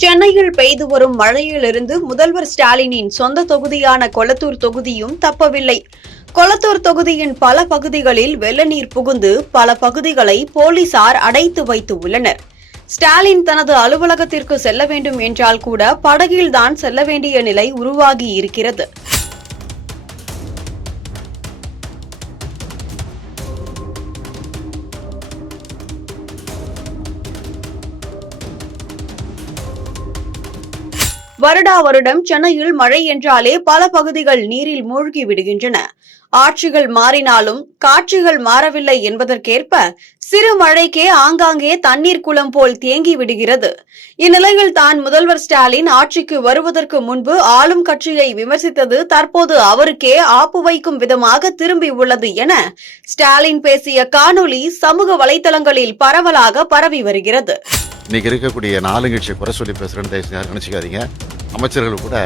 சென்னையில் பெய்து வரும் மழையிலிருந்து முதல்வர் ஸ்டாலினின் சொந்த தொகுதியான கொளத்தூர் தொகுதியும் தப்பவில்லை. கொளத்தூர் தொகுதியின் பல பகுதிகளில் வெள்ள நீர் புகுந்து பல பகுதிகளை போலீசார் அடைத்து வைத்து உள்ளனர். ஸ்டாலின் தனது அலுவலகத்திற்கு செல்ல வேண்டும் என்றால் கூட படகில்தான் செல்ல வேண்டிய நிலை உருவாகி இருக்கிறது. வருடா வருடம் சென்னையில் மழை என்றாலே பல பகுதிகள் நீரில் மூழ்கி விடுகின்றன. ஆட்சிகள் மாறினாலும் காட்சிகள் மாறவில்லை என்பதற்கேற்ப சிறு மழைக்கே ஆங்காங்கே தண்ணீர் குளம் போல் தேங்கி விடுகிறது. இந்நிலையில் தான் முதல்வர் ஸ்டாலின் ஆட்சிக்கு வருவதற்கு முன்பு ஆளும் கட்சியை விமர்சித்தது தற்போது அவருக்கே ஆப்பு வைக்கும் விதமாக திரும்பி உள்ளது என ஸ்டாலின் பேசிய காணொலி சமூக வலைதளங்களில் பரவலாக பரவி வருகிறது. இன்னைக்கு இருக்கக்கூடிய நாலுங்கட்சி குறை சொல்லி பேசுகிறேன்னு தயவு நினச்சிக்காதீங்க. அமைச்சர்கள் கூட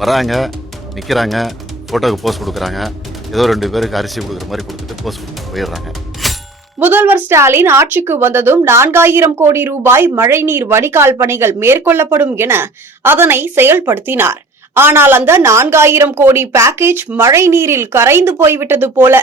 வராங்க நிற்கிறாங்க ஃபோட்டோக்கு போஸ்ட் கொடுக்குறாங்க. ஏதோ ரெண்டு பேருக்கு அரிசி கொடுக்குற மாதிரி கொடுத்துட்டு போஸ்ட் கொடுத்து போயிடுறாங்க. முதல்வர் ஸ்டாலின் ஆட்சிக்கு வந்ததும் நான்காயிரம் கோடி ரூபாய் மழைநீர் வடிகால் பணிகள் மேற்கொள்ளப்படும் என அதனை செயல்படுத்தினார். ஆனால் அந்த நான்காயிரம் கோடி பேக்கேஜ் மழை நீரில் கரைந்து போய்விட்டது போல.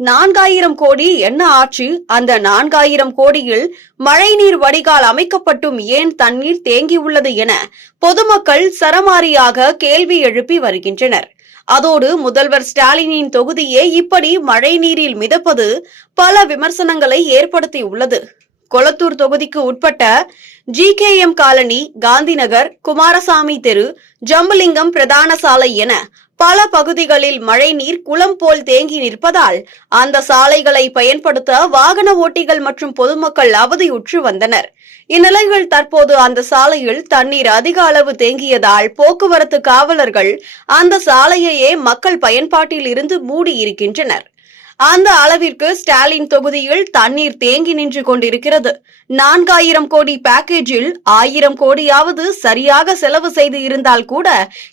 நான்காயிரம் கோடி என்ன ஆச்சு? அந்த நான்காயிரம் கோடியில் மழைநீர் வடிகால் அமைக்கப்பட்டும் ஏன் தண்ணீர் தேங்கியுள்ளது என பொதுமக்கள் சரமாரியாக கேள்வி எழுப்பி வருகின்றனர். அதோடு முதல்வர் ஸ்டாலினின் தொகுதியே இப்படி மழைநீரில் மிதப்பது பல விமர்சனங்களை ஏற்படுத்தியுள்ளது கொளத்தூர் தொகுதிக்கு உட்பட்ட ஜிகேஎம் காலனி காந்திநகர் குமாரசாமி தெரு ஜம்புலிங்கம் பிரதான சாலை என பல பகுதிகளில் மழைநீர் குளம் போல் தேங்கி நிற்பதால் அந்த சாலைகளை பயன்படுத்த வாகன ஓட்டிகள் மற்றும் பொதுமக்கள் அவதியுற்று வந்தனர். இந்நிலையில் தற்போது அந்த சாலையில் தண்ணீர் அதிக அளவு தேங்கியதால் போக்குவரத்து காவலர்கள் அந்த சாலையையே மக்கள் பயன்பாட்டில் இருந்து மூடி இருக்கின்றனர் அந்த அளவிற்கு ஸ்டாலின் தொகுதியில் தண்ணீர் தேங்கி நின்று கொண்டிருக்கிறது. நான்காயிரம் கோடி பேக்கேஜில் ஆயிரம் கோடியாவது சரியாக செலவு செய்து இருந்தால் கூட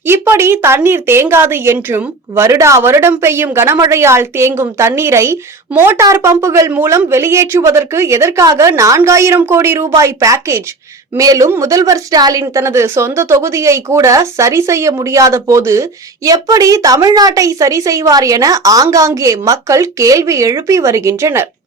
இப்படி தண்ணீர் தேங்காது என்றும் வருடா வருடம் பெய்யும் கனமழையால் தேங்கும் தண்ணீரை மோட்டார் பம்புகள் மூலம் வெளியேற்றுவதற்கு எதற்காக நான்காயிரம் கோடி ரூபாய் பேக்கேஜ் மேலும் முதல்வர் ஸ்டாலின் தனது சொந்த தொகுதியை கூட சரி செய்ய முடியாத போது எப்படி தமிழ்நாட்டை சரி செய்வார் என ஆங்காங்கே மக்கள் கேள்வி எழுப்பி வருகின்றனர்.